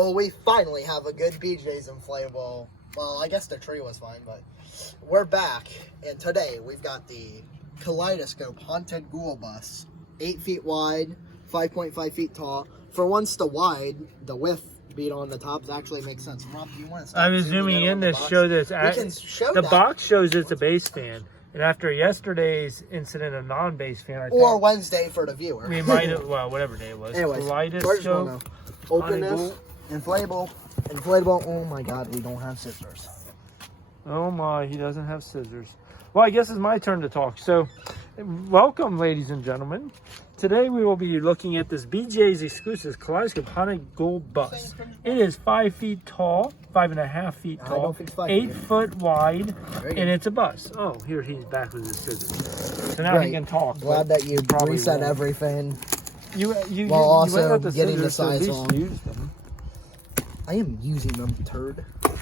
Well, we finally have a good BJ's inflatable. Well, I guess the tree was fine, but we're back. And today we've got the Kaleidoscope Haunted Ghoul Bus. 8 feet wide, 5.5 feet tall. For once the wide, the width beat on the tops actually makes sense. Rob, do you want to stop? I'm zooming in to show this. The box shows it's a base fan. And after yesterday's incident of non-base fan, or Wednesday for the viewer. We might have, well, whatever day it was. Anyways, Kaleidoscope. Open this. Inflatable. Oh my God, we don't have scissors. Oh my, he doesn't have scissors. Well, I guess it's my turn to talk. So, welcome, ladies and gentlemen. Today we will be looking at this BJ's exclusive Kaleidoscope Haunted Ghoul Bus. It is 5 feet tall, 5.5 feet tall, 8 foot wide, and it's a bus. Oh, here he's back with his scissors. So now he can talk. Glad that you reset everything. While also getting the size on. I am using them, turd. Oh,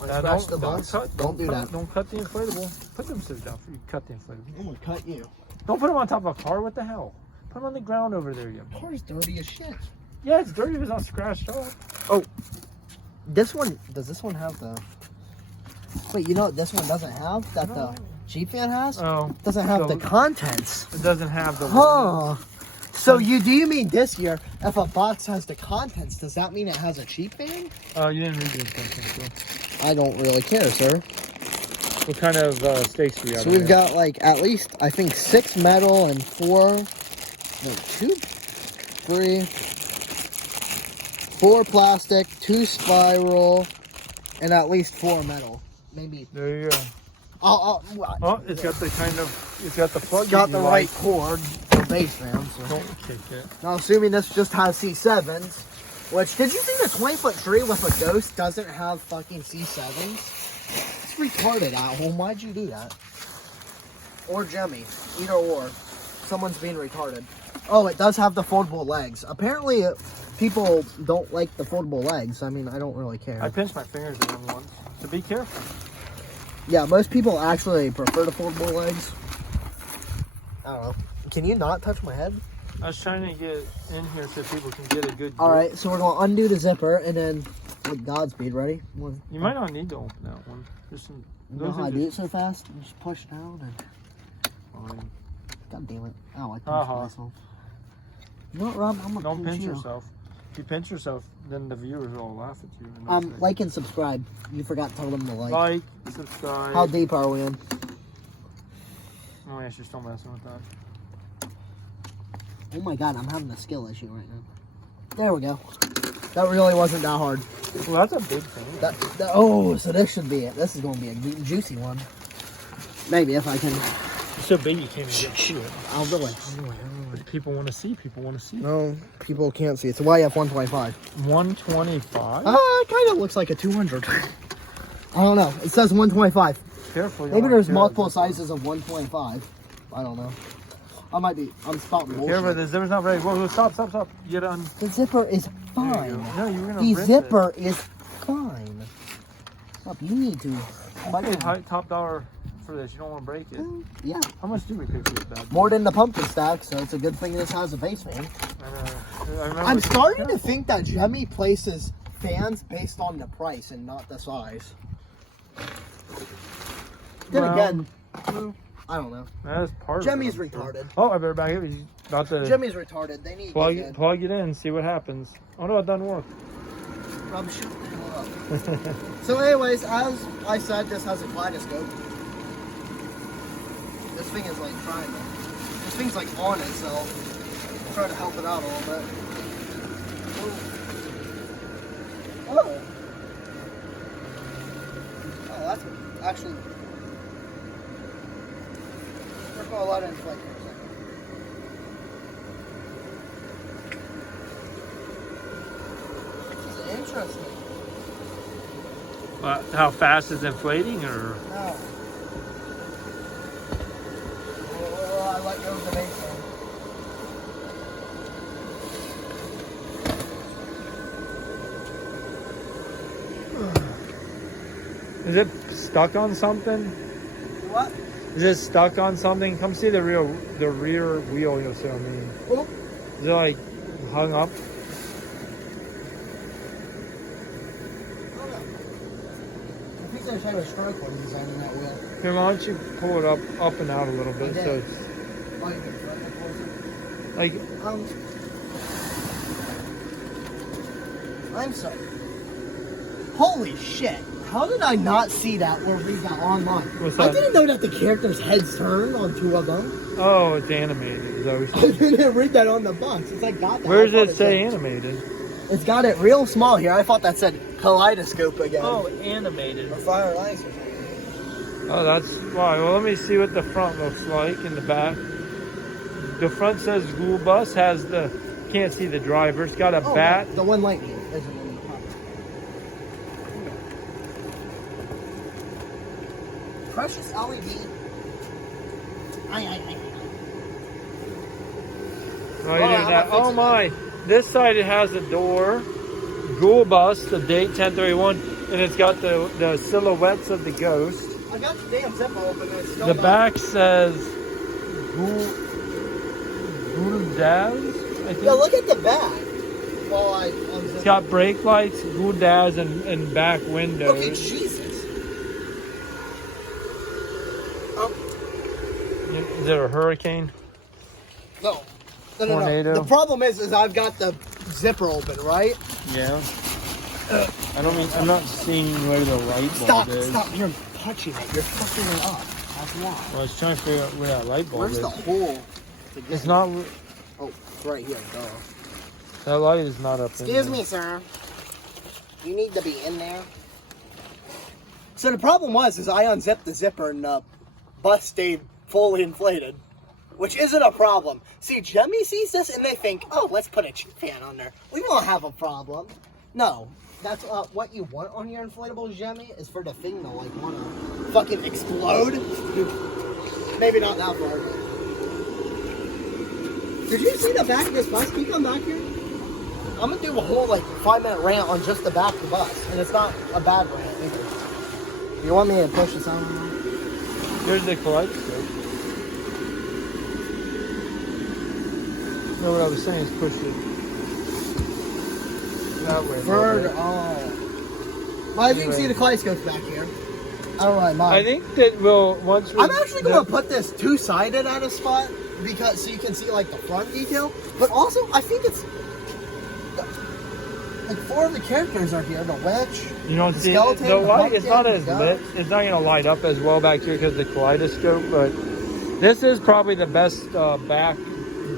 I scratched the bus. Don't do that. Don't cut the inflatable. Put them scissors down before you cut the inflatable. I'm gonna cut you. Don't put them on top of a car. What the hell? Put them on the ground over there. You car's dirty as shit. Yeah, it's dirty if it's not scratched up. Oh, this one, does this one have the... Wait, you know what this one doesn't have? That the G fan has? Oh. It doesn't have the contents. It doesn't have the... Huh. So do you mean this year, if a box has the contents, does that mean it has a cheap fan? Oh, you didn't read the instructions, I don't really care, sir. What kind of stakes do we have? So we've got like at least, I think 6 metal and 4 plastic, 2 spiral, and at least 4 metal. Maybe. There you go. Oh, it's got the kind of, it's got the plug. It's got the right cord for base fan. So. Don't kick it. Now, assuming this just has C7s, which, did you think the 20-foot tree with a ghost doesn't have fucking C7s? It's retarded at home. Why'd you do that? Or Jemmy. Either or. Someone's being retarded. Oh, it does have the foldable legs. Apparently, people don't like the foldable legs. I mean, I don't really care. I pinched my fingers in them once, so be careful. Yeah, most people actually prefer the foldable legs. I don't know. Can you not touch my head? I was trying to get in here so people can get a good grip. Alright, so we're going to undo the zipper and then with Godspeed, ready? You might not need to open that one. Just some, you know how I do it so fast? You just push down and... Fine. God damn it. Oh, I pinched myself. You know what, Rob? I'm Don't pinch yourself. If you pinch yourself, then the viewers will all laugh at you. Like and subscribe. You forgot to tell them to like. Like, subscribe. How deep are we in? Oh, yeah, she's still messing with that. Oh my God, I'm having a skill issue right now. There we go. That really wasn't that hard. Well, that's a big thing. Oh, so this should be it. This is going to be a juicy one. Maybe if I can. It's so big you can't even get to it. I'll do it. But people want to see. People want to see. No, people can't see. It's a YF 125. 125? It kind of looks like a 200. I don't know. It says 125. Careful. Maybe there's multiple sizes of 125. I don't know. I'm spouting bullshit. Careful, the zipper's not ready. Whoa, stop. Get on. The zipper is fine. No, you were gonna The zipper is fine. Stop, you need to. I paid top dollar for this. You don't want to break it. Yeah. How much do we pay for this bag? More than the pumpkin stack, so it's a good thing this has a base fan. I'm starting to think that Jemmy places fans based on the price and not the size. Then again, I don't know. That's part Jemmy's of it. retarded. Oh, I better back up. He's about to. Jemmy's retarded. They need plug it in, see what happens. Oh no, it doesn't work. Rob, shoot the hell up. So, anyways, as I said, this has a kaleidoscope. This thing is like this thing's like on itself. I'll try to help it out a little bit. Oh, that's actually. We're going to let it inflate for a second. This is interesting. How fast is inflating, or? No. I let go of the base Is it stuck on something? What? Is it stuck on something? Come see the rear wheel. You'll see what I mean. Oh. Is it like hung up? other type of stroke when designing that wheel. Here, why don't you pull it up and out a little bit? So it's Oh, you can front it for us? like, I'm sorry. Holy shit. How did I not see that or read that online? What's that? I didn't know that the characters' heads turned on two of them. oh, it's animated. Is that what I you said? didn't read that on the box. It's like got that. Where does I thought it say said- animated? It's got it real small here. I thought that said kaleidoscope again. Oh, animated. Or fire and ice or something. Oh, that's why. Well, let me see what the front looks like in the back. The front says Ghoul Bus, has the, can't see the driver. It's got a bat. The one lightning isn't in the top. Precious LED. Oh, you did that. Oh my! This side it has a door. Ghoul Bus, the date 10/31, and it's got the silhouettes of the ghost. I got the damn zipper open. And it's still The not- back says Ghoul Daz, I think. Yeah, look at the back. While I unzip It's got brake lights, Ghoul Daz, and back windows. Okay, Jesus. Oh, Is there a hurricane? no. No. Tornado. The problem is I've got the zipper open, right? Yeah. I'm not seeing where the light bulb is. Stop. You're touching it. You're fucking it up. That's why. Well, I was trying to figure out where that light bulb Where's is. the hole? to get It's it? not. Oh, right here. Duh. That light is not up in Excuse there. me, sir. You need to be in there. So the problem was, I unzipped the zipper and the bus stayed fully inflated, which isn't a problem. See, Jemmy sees this and they think, oh, let's put a cheap fan on there. We won't have a problem. No, that's what you want on your inflatable Jemmy is for the thing to like want to fucking explode. Maybe not that far. Did you see the back of this bus? Can you come back here? I'm gonna do a whole like 5-minute rant on just the back of the bus, and it's not a bad rant either. You want me to push this out? Here's the kaleidoscope. No, what I was saying is push it that way. Further. Oh. Well, as you can see, the kaleidoscope's back here. I don't really mind. I think that once we... I'm actually going to put this two-sided at a spot because so you can see like the front detail. But also, I think it's like 4 of the characters are here. The witch. You don't the see skeleton, the the light. It's not pumpkin, as the lit. It's not going to light up as well back here because of the kaleidoscope. But this is probably the best back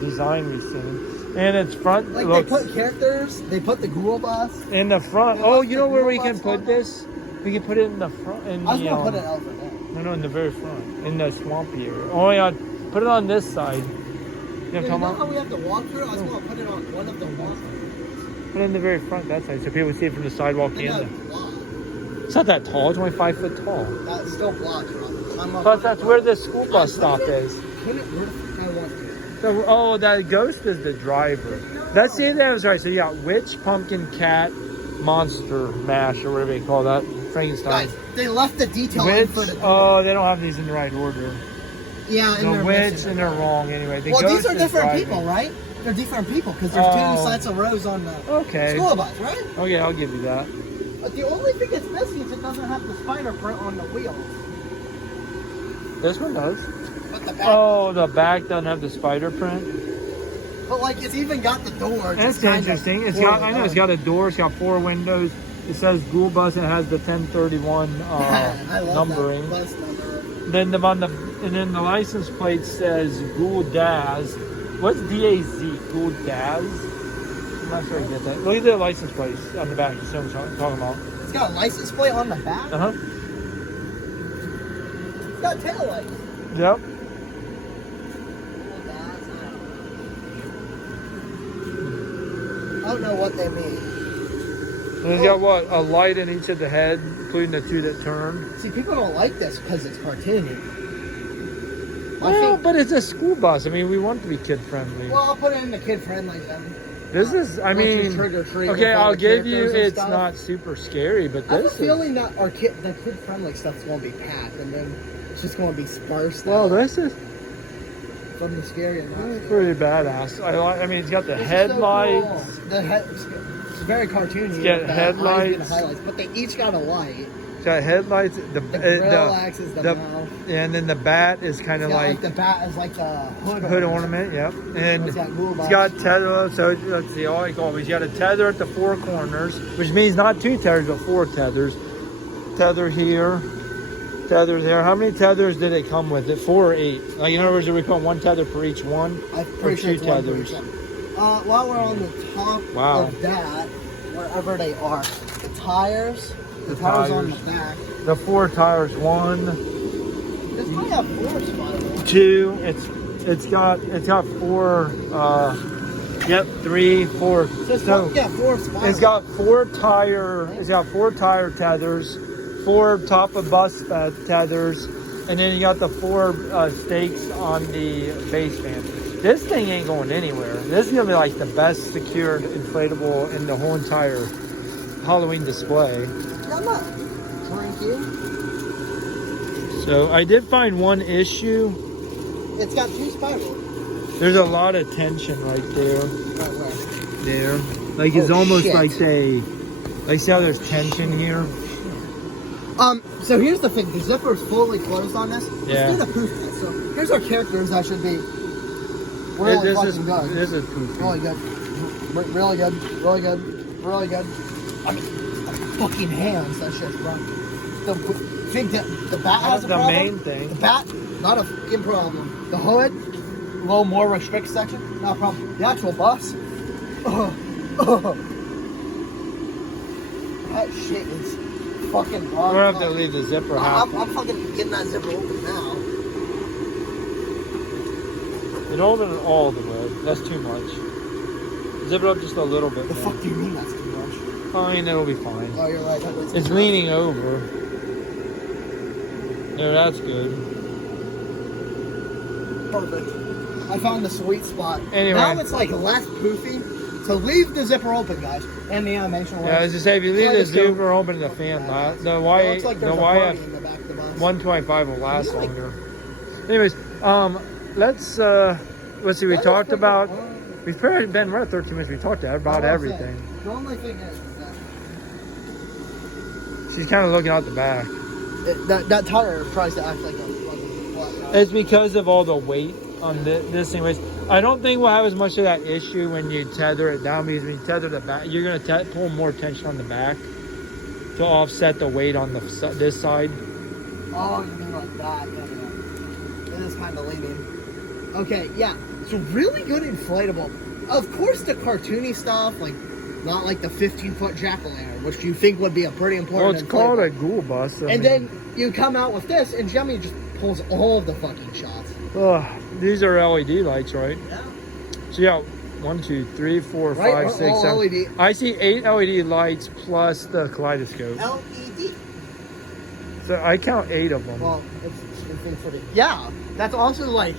design we've seen. And its front Like looks... they put characters. They put the Ghoul Bus. in the front. They Oh, left you the know where Ghoul we can Bus put on this? We can put it in the front. In I was the, going to put it over there. No, in the very front. In the swampy area. Oh, yeah. Put it on this side. You know what You I'm know talking how about? we have to walk through? I was going to put it on one of the walls. Put it in the very front, that side, so people see it from the sidewalk They got and it blocked. it's not that tall. It's only 5 foot tall. That's still blocked, Rob. Plus, that's where the school bus stop is. Put it where the fuck I want to. So, oh, that ghost is the driver. That's the that was right. So you got witch, pumpkin, cat, monster mash, or whatever you call that. Frankenstein. Guys, they left the detail in Witch. for the. Oh, they don't have these in the right order. Yeah, and The they're witch missing and it. they're wrong anyway. The Well, ghost these are is different driving. people, right? They're different people because there's Oh. 2 sets of rows on the Okay. school bus, right? Oh yeah, I'll give you that. But the only thing that's missing is it doesn't have the spider print on the wheels. This one does. But the back, Oh, the back doesn't have the spider print. but like it's even got the door. That's interesting. It's got. I know it's got a door. It's got 4 windows. It says Ghoul Bus and it has the 1031 I love numbering. that bus number. Then the license plate says Ghoul Daz. What's D-A-Z? Ghoul Daz? I'm not sure I get that. Look at the license plates on the back. You see what I'm talking about? It's got a license plate on the back. Uh-huh. It's got tail lights. Yep. I don't know what they mean. And it's got what? A light in each of the head, including the 2 that turn. See, people don't like this because it's cartoony. Well, but it's a school bus. I mean, we want it to be kid friendly. Well, I'll put it in the kid-friendly then. This is, I Once you mean, trigger treat okay, with all I'll the give you, characters and it's stuff. not super scary, but I have a this is. feeling that the kid-friendly stuff's going to be packed, and then it's just going to be sparse. Well, this is from the scary and not scary. pretty badass. I mean, it's got the This is headlights. So cool. It's very cartoony. Yeah, with the headlights. eyes and highlights, but they each got a light. It's got headlights. The grill acts as the mouth. And then the bat is kind of like the bat is like the hood ornament. Yep. And it's got tether. So let's see. All I call he's got a tether at the 4 corners, which means not 2 tethers but 4 tethers. Tether here. Tether there. How many tethers did it come with? 4 or 8? Like in other words, did we put 1 tether for each one? I'm pretty sure 2 tethers. While we're on the top of that, wherever they are, the tires. The tires on the back. The 4 tires. 1. This might have 4 spots. 2. It's got 4. Yep. 3, 4. So 4 spots. It's got 4 tire. It's got 4 tire tethers. 4 top of bus tethers, and then you got the 4 stakes on the base fan. This thing ain't going anywhere. This is gonna be like the best secured inflatable in the whole entire Halloween display. I'm not drinking. So I did find one issue. It's got 2 spirals. There's a lot of tension right there. Right where? There. Like it's almost shit. like see how there's tension here? So here's the thing, the zipper's fully closed on this. Yeah. Let's do the poof test. So here's our characters that should be really fucking good. This is poofy. Really good. Really good. Really good. Really good. I mean, fucking hands, that shit's wrong. The bat has a problem. The main thing. The bat, not a fucking problem. The hood, a little more restricted section, not a problem. The actual bus, that shit is fucking wrong. We're gonna have to leave the zipper half. I'm fucking getting that zipper open now. You don't open it all the way. That's too much. Zip it up just a little bit. The fuck do you mean that's too much? Fine, it'll be fine. Oh, you're right. It's leaning over. There, that's good. Perfect. I found the sweet spot. Anyway. Now it's like less poofy. So leave the zipper open, guys. And the animation. Yeah, as I say, if you leave the zipper open, the fan lasts. The YF 125 will last longer. Anyways, let's see. We talked about. We've probably been right 13 minutes. We talked about everything. The only thing is that she's kind of looking out the back. That tire tries to act like a fucking flat tire. It's because of all the weight on this. Anyways, I don't think we'll have as much of that issue when you tether it down, because when you tether the back, you're going to pull more tension on the back to offset the weight on this side. Oh, you mean like that? Yeah. It is kind of leaning. Okay, yeah. So really good inflatable. Of course, the cartoony stuff, like not like the 15-foot jack-o'-lantern, which you think would be a pretty important. Well, it's called a ghoul bus. I mean, then you come out with this, and Jimmy just pulls all of the fucking shots. These are LED lights, right? Yeah. So yeah, 1, 2, 3, 4, 5, 6, 7. LED. I see 8 LED lights plus the kaleidoscope. LED. So I count 8 of them. Well, it's infinity. Yeah, that's also like.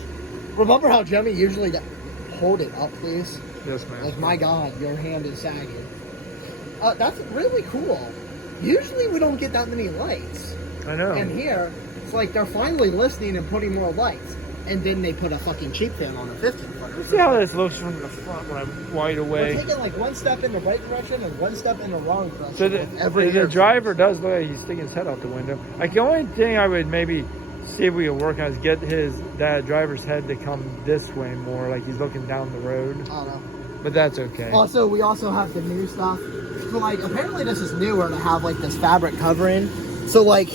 Remember how Jimmy usually hold it up, please? Yes, ma'am. Like, my God, your hand is sagging. That's really cool. Usually we don't get that many lights. I know. And here, it's like they're finally listening and putting more lights. And then they put a fucking cheap fan on a 15-footer. Let's see how this looks from the front when I'm wide away. We're taking like one step in the right direction and one step in the wrong direction. So the driver does look like he's sticking his head out the window. Like the only thing I would maybe see if we could work on is get that driver's head to come this way more, like he's looking down the road. I don't know. But that's okay. Also, we also have the new stuff. So, like, apparently this is newer to have, like, this fabric covering. So, like,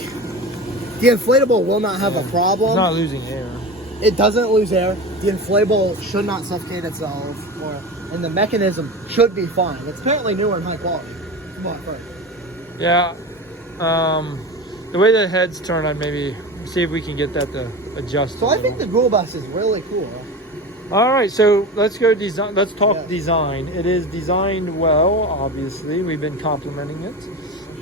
the inflatable will not have a problem. It's not losing air. It doesn't lose air. The inflatable should not suffocate itself. And the mechanism should be fine. It's apparently newer and high quality. Come on, first. Yeah. The way the heads turn, I'd maybe see if we can get that to adjust. So I think the Ghoul Bus is really cool. All right, so let's go design. Let's talk design. It is designed well, obviously. We've been complimenting it.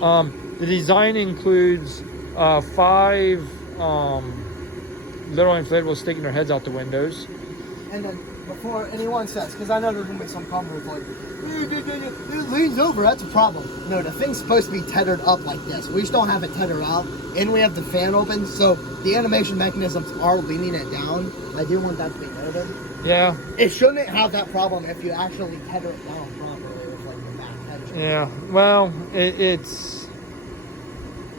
The design includes 5 little inflatables sticking their heads out the windows. And then before anyone says, because I know there's going to be some comments like, it leans over, that's a problem. No, the thing's supposed to be tethered up like this. We just don't have it tethered out. And we have the fan open, so the animation mechanisms are leaning it down. I do want that to be noted. Yeah. It shouldn't have that problem if you actually tether it down properly with like the back tension. Yeah. Well, it's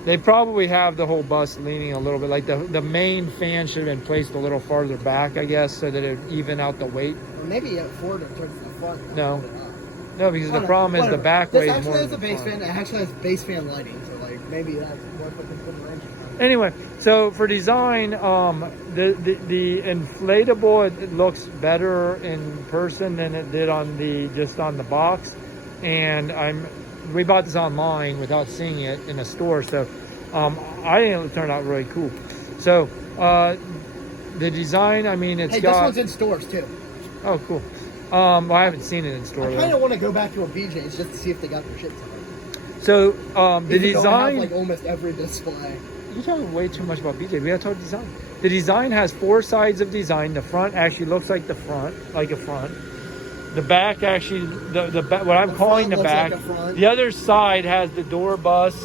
They probably have the whole bus leaning a little bit. Like the main fan should have been placed a little farther back, I guess, so that it would even out the weight. Or maybe at forward or towards the front. No. No, because the problem is the back weighs more. This actually has a base fan. It actually has base fan lighting, so like maybe that's worth looking for the engine. Anyway, so for design, the inflatable, it looks better in person than it did on just on the box, and we bought this online without seeing it in a store, so I think it turned out really cool. So the design, I mean, it's this one's in stores too. Oh, cool. Well, I haven't seen it in store. I kind of want to go back to a BJ's just to see if they got their shit together. So the design, have, like almost every display. You're talking way too much about BJ. We gotta talk design. The design has 4 sides of design. The front actually looks like the front, like a front. The back actually, what I'm calling the back. Like the other side has the door bus.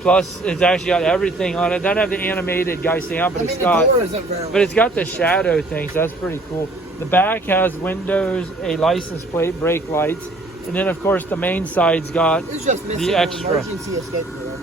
Plus, it's actually got everything on it. It doesn't have the animated guy staying out, but it's got the shadow thing. So that's pretty cool. The back has windows, a license plate, brake lights, and then of course the main side's got the extra. Emergency escape door.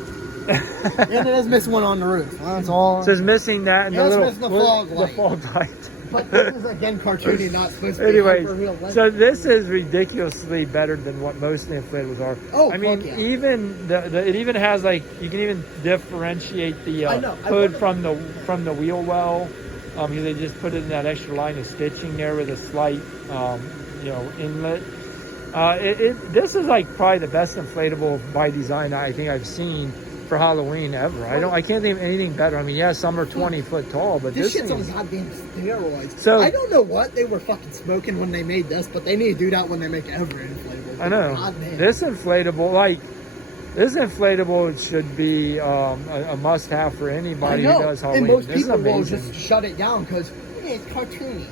And it is missing one on the roof. That's all. So it's missing that and the fog light. The fog light. But this is again cartoony, not supposed to be Anyways, so this is ridiculously better than what most inflatables are. Oh, I mean, yeah. even it even has like you can even differentiate the hood from the wheel well. Because they just put it in that extra line of stitching there with a slight inlet. This is like probably the best inflatable by design I think I've seen for Halloween ever. I can't think of anything better. I mean, yeah, some are 20 foot tall, but this shit's on goddamn steroids. So I don't know what they were fucking smoking when they made this, but they need to do that when they make every inflatable. I know. This inflatable should be a must-have for anybody who does Halloween. And most people will just shut it down because it's cartoony.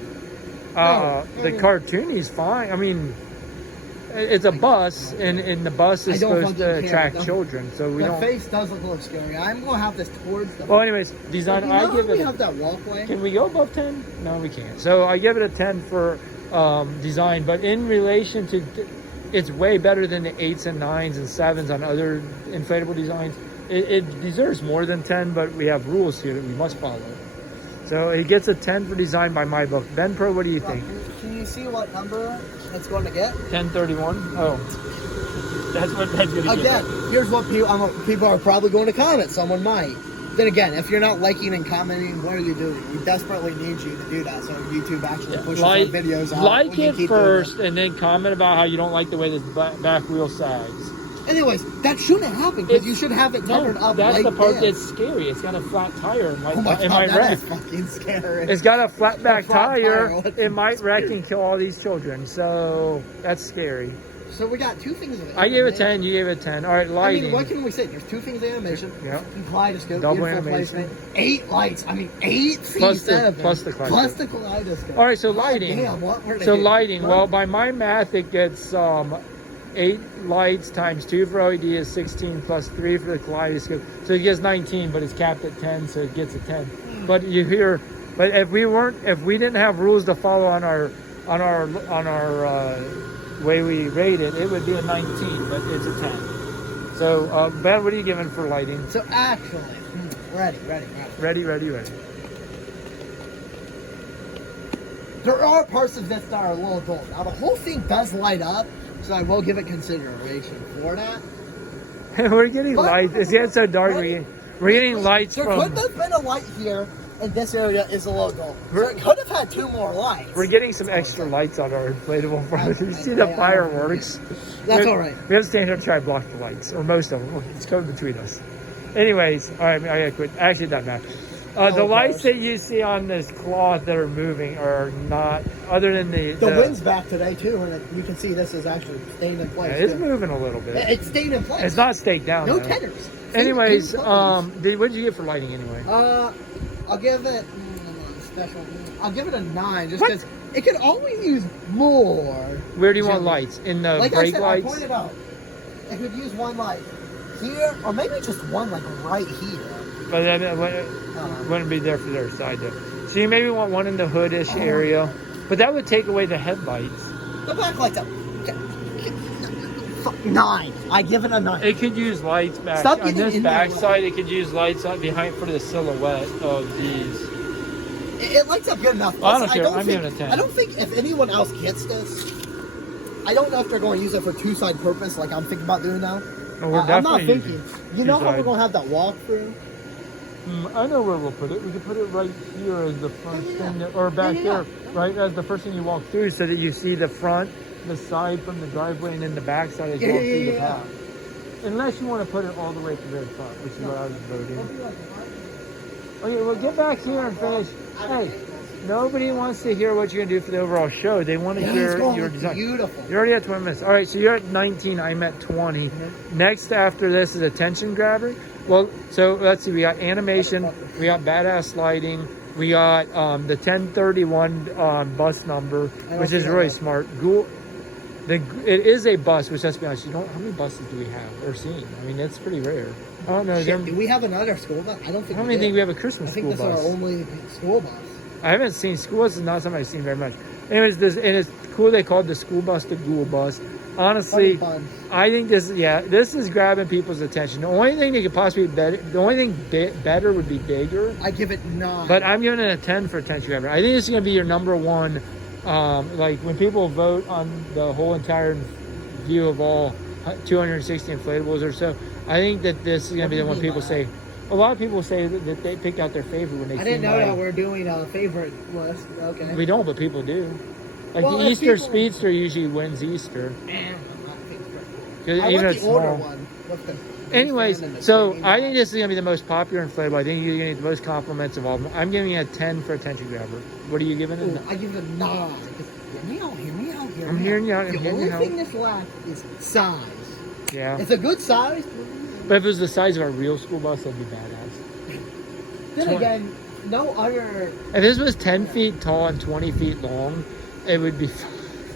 The cartoonie's fine. I mean, it's a bus, and the bus is supposed to attract children. So the face does look a little scary. I'm gonna have this towards the. Well, anyways, design. I give it. We have that walkway. Can we go above 10? No, we can't. So I give it a 10 for design, but in relation to, it's way better than the 8s and 9s and 7s on other inflatable designs. It deserves more than 10, but we have rules here that we must follow. So it gets a 10 for design by my book. Ben Pro, what do you think? Can you see what number it's going to get? 1031. Oh, that's what that's going to get. Again, here's what people are probably going to comment. Someone might. Then again, if you're not liking and commenting, what are you doing? We desperately need you to do that so YouTube actually pushes our videos out. Like it first, and then comment about how you don't like the way this back wheel sags. Anyways, that shouldn't happen because you should have it covered up. That's the part that's scary. It's got a flat tire. It might that wreck. is fucking scary. It's got a flat back tire. It might wreck and kill all these children. So that's scary. So we got 2 things of animation. I gave it 10. You gave it 10. All right, lighting. I mean, what can we say? There's 2 things of animation. Yeah. Kaleidoscope. Double animation. Placement, 8 lights. I mean, 8 plus the kaleidoscope. Plus the kaleidoscope. All right, so lighting. Damn, lighting. Well, by my math, it gets 8 lights times 2 for LED is 16 plus 3 for the kaleidoscope. So it gets 19, but it's capped at 10, so it gets a 10. But if we didn't have rules to follow on our way we rate it, it would be a 19, but it's a 10. So Ben, what are you giving for lighting? So actually, ready. There are parts of this that are a little dull. Now the whole thing does light up, so I will give it consideration for that. We're getting lights. It's getting so dark. We're getting lights there from. There could have been a light here, and this area is a little dull. So it could have had 2 more lights. We're getting some extra lights on our inflatable front. You see the fireworks? That's all right. We have to stand here and try to block the lights, or most of them. It's coming between us. Anyways, all right, I gotta quit. Actually, it doesn't matter. The lights that you see on this cloth that are moving are not, other than the wind's back today too, and you can see this is actually staying in place. Yeah, it's moving a little bit. It's staying in place. It's not staked down. No though. tethers. Anyways, what did you get for lighting anyway? I'll give it special. I'll give it a 9, just because it could always use more. Where do you want lights? In the brake lights? I pointed out, it could use 1 light here, or maybe just 1 like right here. But that wouldn't be there for their side though. So you maybe want 1 in the hoodish area, but that would take away the headlights. The backlights up. 9. I give it a 9. It could use lights back Stop on getting this in back there. side. It could use lights on behind for the silhouette of these. It lights up good enough. Well, I don't Listen, care. I'm giving it a 10. I don't think if anyone else gets this, I don't know if they're going to use it for two-side purpose like I'm thinking about doing now. No, we're I'm not definitely thinking. You know how we're two-side. going to have that walkthrough? I know where we'll put it. We could put it right here as the first thing, or back Yeah. here, right as the first thing you walk through, so that you see the front, the side from the driveway, and then the back side as you walk through the path. Unless you want to put it all the way to the very front, which is what I was voting. Okay, well, get back here and finish. Hey, nobody wants to hear what you're going to do for the overall show. They want to hear your design. Beautiful. You're already at 20 minutes. All right, so you're at 19. I'm at 20. Next after this is attention grabber. Well, so let's see. We got animation. We got badass lighting. We got the 1031 bus number, which is really smart. It is a bus, which let's be honest, how many buses do we have or seen? I mean, it's pretty rare. I don't know. Shit, do we have another school bus? I don't think I don't even think we have a Christmas I think school this bus. is our only school bus. I haven't seen school bus. Is not something I've seen very much. Anyways, and it's cool they called the school bus the Ghoul Bus. Honestly, Fun. I think this is grabbing people's attention. The only thing that could possibly be better, the only thing better would be bigger. I give it 9. But I'm giving it a 10 for attention grabber. I think this is going to be your number one. Like when people vote on the whole entire view of all 260 inflatables or so, I think that this is going to be the one people say. A lot of people say that they pick out their favorite when they see I didn't know mine. that we're doing a favorite list. Okay. We don't, but people do. Like Well, the if Easter people- Speedster usually wins Easter. Man, I'm not a favorite. 'Cause I even want it's the older small. one. With the Anyways, and the so screen. I think this is going to be the most popular inflatable. I think you're going to get the most compliments of all of them. I'm giving it a 10 for attention grabber. What are you giving it? Ooh, I give it a 9. Hear me out, hear me out, hear I'm me hearing you out. I'm The hearing only you out. thing that's left is size. Yeah. It's a good size. But if it was the size of a real school bus, that'd be badass. Then again, no other. If this was 10 feet tall and 20 feet long, it would be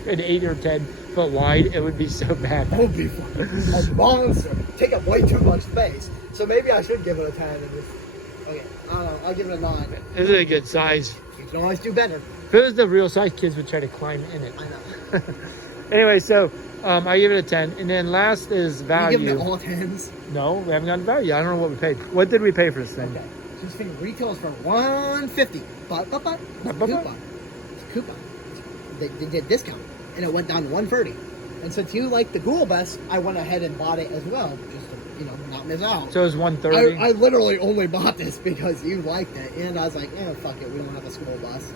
an 8 or 10 foot wide. It would be so bad. That would be fun. A monster. Take up way too much space. So maybe I should give it a 10. And just, okay, I don't know. I'll give it a 9. This is a good size. You can always do better. If it was the real size, kids would try to climb in it. I know. Anyway, so I give it a 10. And then last is value. You give it all 10s. No, we haven't gotten value. I don't know what we paid. What did we pay for this thing? Okay. So this thing retails for $150. But coupon. It's a coupon. They did discount, and it went down to $130. And since you like the Ghoul Bus, I went ahead and bought it as well, just to not miss out. So it was $130. I literally only bought this because you liked it, and I was like, fuck it, we don't have a school bus.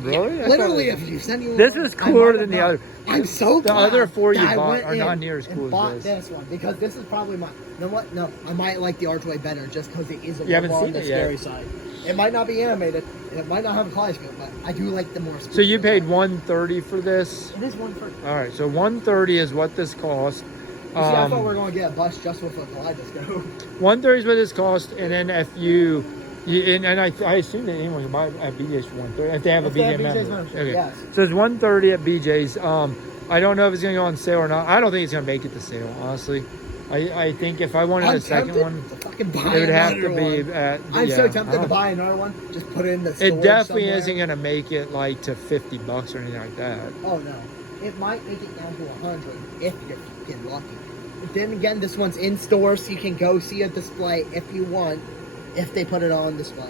Really? Yeah, literally, if you send you This is cooler than the other. I'm so The glad other 4 you that I bought went are in not near as and cool bought as this. this one because this is probably my. You know what? No, I might like the Archway better just because it is a You haven't little on seen the it yet. scary side. It might not be animated. It might not have a kaleidoscope, but I do like the more. So you paid $130 for this? It is $130. All right, so $130 is what this cost. See, I thought we were going to get a bus just with a kaleidoscope. $130 is what this cost, and then if and I assume that anyone can buy at BJ's for $130 if they have a If they have BJ BJ's member. membership, Okay, yes. so it's $130 at BJ's. I don't know if it's going to go on sale or not. I don't think it's going to make it to sale, honestly. I think if I wanted I'm a second tempted one, to fucking buy it would have another to be one. at. I'm yeah, so I tempted don't- to buy another one. Just put it in the store. It definitely somewhere. isn't going to make it like to $50 or anything like that. Oh no, it might make it down to 100 if you're fucking lucky. But then again, this one's in store, so you can go see a display if you want. If they put it on display,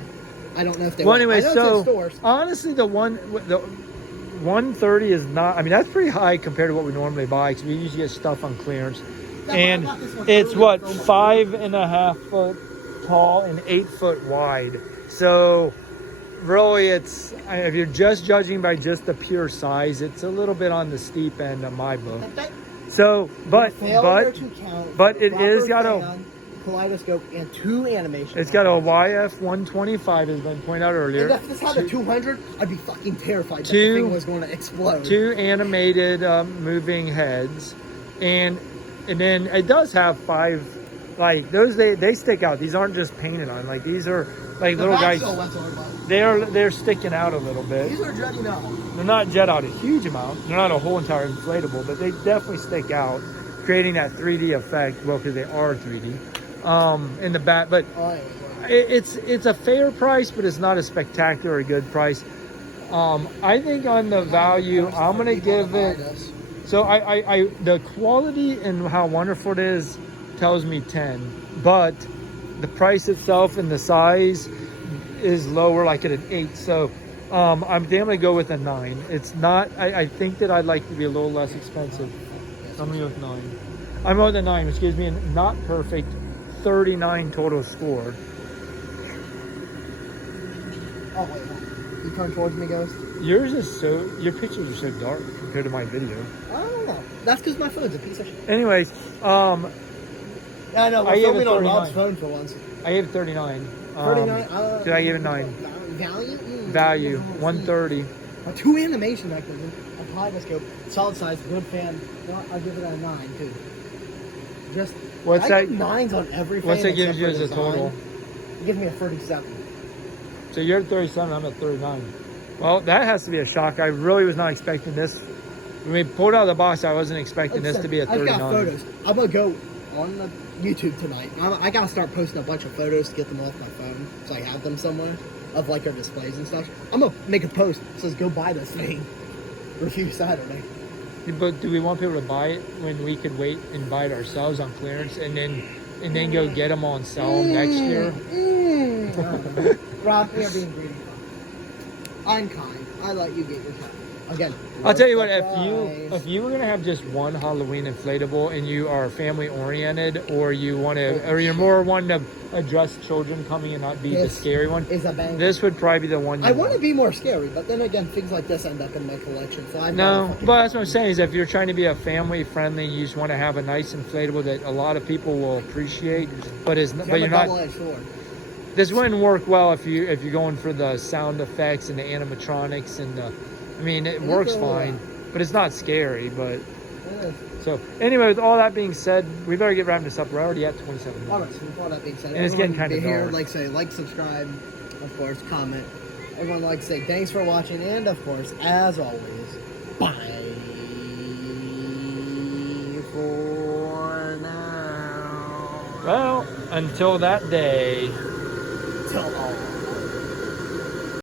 I don't know if they. Well, will. anyway, I know it's so in stores. honestly, the 130 is not. I mean, that's pretty high compared to what we normally buy because we usually get stuff on clearance. And it's what, 5.5 foot tall and 8 foot wide. So really, it's if you're just judging by just the pure size, it's a little bit on the steep end of my book. So, but it is got a. Kaleidoscope and 2 animation. It's got a YF 125, as been pointed out earlier. And if this had a 200, I'd be fucking terrified that Two- the thing was going to explode. 2 animated moving heads, and then it does have 5, like those they stick out. These aren't just painted on. Like these are like The little back guys. still went over my- They're sticking out a little bit. These are jutting out. They're not jet out a huge amount. They're not a whole entire inflatable, but they definitely stick out, creating that 3D effect. Well, because they are 3D. In the back, but Oh, yeah. it's a fair price, but it's not a spectacular good price. I think on the value, I'm gonna give it. So the quality and how wonderful it is tells me 10, but the price itself and the size is lower, like at an 8. So I'm damn gonna go with a 9. It's not. I think that I'd like to be a little less expensive. I'm gonna go with 9. I'm going with a 9. Excuse me, and not perfect. 39 total score. Oh wait, you turn towards me, Ghost. Yours is so. Your pictures are so dark compared to my video. I don't know. That's because my phone's a piece of shit. Anyways, I know. We're I gave it filming on 39. Rob's phone for once. I gave it 39. 39. Did I give it 9? Value? Value 130. 2 animation mechanism, a kaleidoscope, solid size, good fan. You know what? I'll give it a 9 too. Just What's I that? give 9s on every fan. What's that gives except you for as a design. total? It gives me a 37. So you're at 37. I'm at 39. Well, that has to be a shock. I really was not expecting this. When we pulled out of the box, I wasn't expecting this to be a 39. I've got photos. I'm gonna go on the YouTube tonight. I gotta start posting a bunch of photos to get them off my phone, so I have them somewhere of like our displays and stuff. I'm gonna make a post that says go buy this thing. Review Saturday. But do we want people to buy it when we could wait and buy it ourselves on clearance and then go get them all and sell them next year? Rob, we are being greedy. I'm kind. I let you get your time. Again, I'll tell you what, if you were gonna have just one Halloween inflatable and you are family oriented, or you want to, or you're more one to address children coming and not be the scary one, is a bang. this would probably be the one. I want to be more scary, but then again, things like this end up in my collection. So no, but that's what I'm saying is if you're trying to be a family friendly, you just want to have a nice inflatable that a lot of people will appreciate, but you're not. This wouldn't work well if you're going for the sound effects and the animatronics and the. I mean, it works fine, but it's not scary. But so anyway, with all that being said, we better get wrapping this up. We're already at 27 minutes. All right, so with all that being said, and it's getting kind of dark. Like, subscribe, of course, comment. Everyone like to say thanks for watching, and of course, as always, bye for now. Well, until that day. Till all.